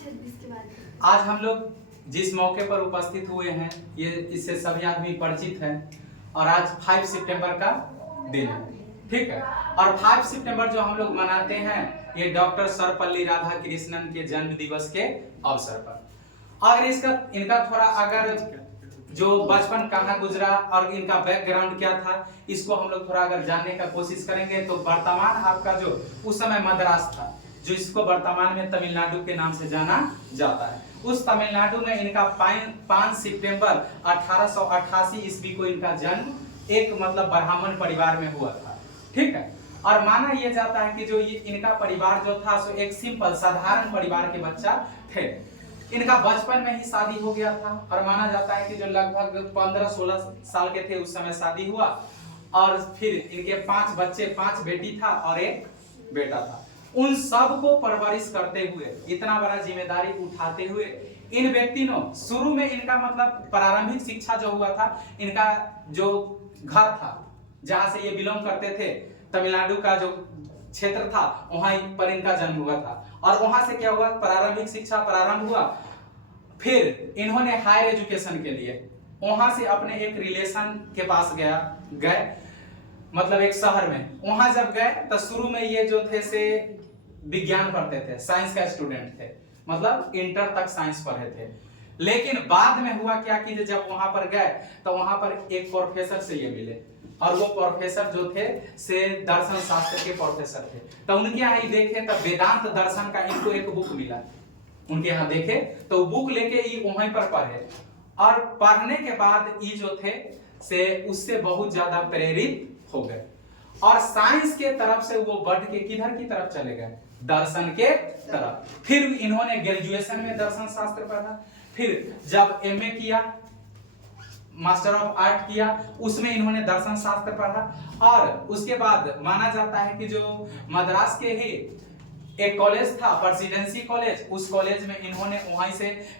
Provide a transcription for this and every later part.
26 के बाद आज हम लोग जिस मौके पर उपस्थित हुए हैं ये इससे सभी आदमी परिचित हैं और आज 5 सितंबर का दिन है, ठीक है। और 5 सितंबर जो हम लोग मनाते हैं ये डॉक्टर सर्वपल्ली राधाकृष्णन के जन्म दिवस के अवसर पर। अगर इनका थोड़ा अगर जो बचपन कहाँ गुजरा और इनका बैकग्राउंड क्या था इसको हम लोग थोड़ा अगर जानने का कोशिश करेंगे तो वर्तमान आपका जो उस समय मद्रास था, जो इसको वर्तमान में तमिलनाडु के नाम से जाना जाता है, उस तमिलनाडु में इनका 5 सितंबर 1888 ईस्वी को इनका जन्म एक मतलब ब्राह्मण परिवार में हुआ था, ठीक है। और माना यह जाता है कि जो ये इनका परिवार जो था सो एक सिंपल साधारण परिवार के बच्चा थे। इनका बचपन में ही शादी हो गया था और माना जाता है कि जो लगभग 15-16 साल के थे उस समय शादी हुआ और फिर इनके 5 बच्चे, 5 बेटी था और एक बेटा था। उन सब को परवरिश करते हुए इतना बड़ा जिम्मेदारी उठाते हुए इन व्यक्तियों शुरू में इनका मतलब प्रारंभिक शिक्षा जो हुआ था, इनका जो घर था जहां से ये बिलोंग करते थे, तमिलनाडु का जो क्षेत्र था वहां पर इनका जन्म हुआ था और वहां से क्या हुआ, प्रारंभिक शिक्षा प्रारंभ हुआ। फिर इन्होंने हायर एजुकेशन के लिए वहां से अपने एक रिलेशन के पास गए मतलब एक शहर में। वहां जब गए तो शुरू में ये जो थे से विज्ञान पढ़ते थे, साइंस का स्टूडेंट थे, मतलब इंटर तक साइंस पढ़े थे। लेकिन बाद में हुआ क्या कि जब वहां पर गए तो वहां पर एक प्रोफेसर से ये मिले और वो प्रोफेसर जो थे से दर्शन शास्त्र के प्रोफेसर थे। तो उनके यहाँ ही देखे तो वेदांत दर्शन का इनको एक बुक मिला, उनके यहाँ देखे तो बुक लेके ये वहीं पर पढ़े और पढ़ने के बाद ये जो थे से उससे बहुत ज्यादा प्रेरित हो गए और साइंस के तरफ से वो बढ़ के किधर की तरफ चले गए, दर्शन के तरफ। फिर इन्होंने ग्रेजुएशन में दर्शन शास्त्र पढ़ा, फिर जब एमए किया, मास्टर ऑफ आर्ट किया, उसमें इन्होंने दर्शन शास्त्र पढ़ा और उसके बाद माना जाता है कि जो मद्रास के ही एक कॉलेज था प्रेसिडेंसी कॉलेज, उस कॉलेज में इन्होंने वहीं से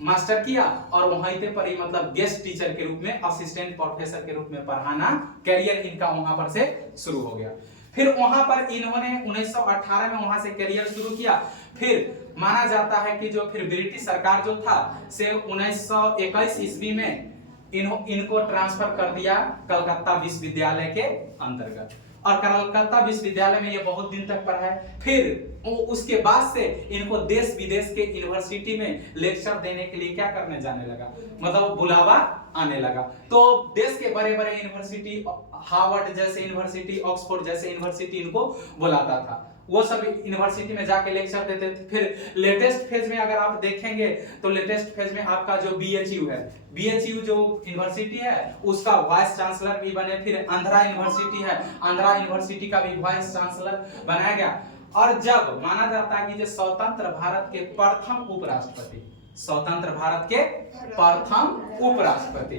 मास्टर किया और वहीं पे पर ही मतलब गेस्ट टीचर के रूप में, असिस्टेंट प्रोफेसर के रूप में पढ़ाना करियर इनका वहां पर से शुरू हो गया। फिर वहां पर इन्होंने 1918 में वहां से करियर शुरू किया। फिर माना जाता है कि जो फिर ब्रिटिश सरकार जो था से 1921 ईस्वी में इनको ट्रांसफर कर दिया कलकत्ता विश्वविद्यालय के अंतर्गत और कलकत्ता विश्वविद्यालय में ये बहुत दिन तक पढ़ाए। फिर उसके बाद से इनको देश विदेश के यूनिवर्सिटी में लेक्चर देने के लिए क्या करने जाने लगा, मतलब बुलावा आने लगा। तो देश के बड़े बड़े यूनिवर्सिटी, हार्वर्ड जैसे यूनिवर्सिटी, ऑक्सफोर्ड जैसे यूनिवर्सिटी इनको बुलाता था, वो सब यूनिवर्सिटी में जाके लेक्चर देते थे। फिर लेटेस्ट फेज में अगर आप देखेंगे तो लेटेस्ट फेज में आपका जो बीएचयू है, बीएचयू जो यूनिवर्सिटी है उसका वाइस चांसलर भी बने। फिर आंध्रा यूनिवर्सिटी है, आंध्रा यूनिवर्सिटी का भी वाइस चांसलर बनाया गया। और जब माना जाता है कि जो स्वतंत्र भारत के प्रथम उपराष्ट्रपति, स्वतंत्र भारत के प्रथम उपराष्ट्रपति,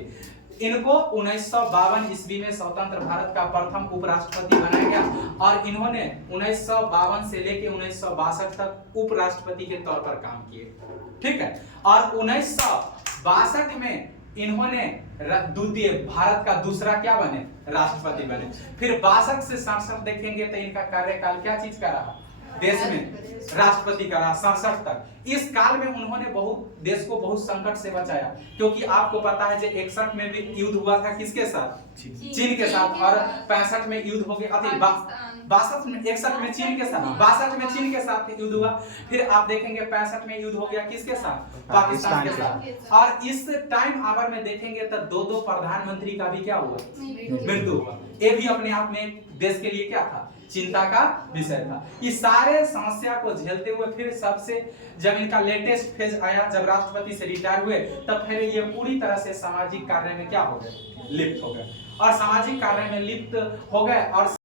इनको 1952 ईस्वी में स्वतंत्र भारत का प्रथम उपराष्ट्रपति बनाया गया और इन्होंने 1952 से लेके 1962 तक उपराष्ट्रपति के तौर पर काम किए, ठीक है। और 1962 में इन्होंने द्वितीय भारत का दूसरा क्या बने, राष्ट्रपति बने। फिर 62 से 67 देखेंगे तो इनका कार्यकाल क्या चीज का रहा, देश में राष्ट्रपति का रहा 67 तक। इस काल में उन्होंने बहुत देश को बहुत संकट से बचाया, क्योंकि आपको पता है जो 61 में भी युद्ध हुआ था किसके साथ, चीन के साथ, और 65 में युद्ध हो गया, 62 में 61 में चीन के साथ, 62 में चीन के साथ युद्ध हुआ। फिर आप देखेंगे 65 में युद्ध हो गया किसके साथ, पाकिस्तान के साथ। और इस टाइम आवर में देखेंगे तो दो प्रधानमंत्री का भी क्या हुआ, मृत्यु हुआ। ये भी अपने आप में देश के लिए क्या था, चिंता का विषय था। इस सारे समस्या को झेलते हुए फिर सबसे जब इनका लेटेस्ट फेज आया, जब राष्ट्रपति से रिटायर हुए, तब फिर ये पूरी तरह से सामाजिक कार्य में क्या हो गए, लिप्त हो गए और सामाजिक कार्य में लिप्त हो गए और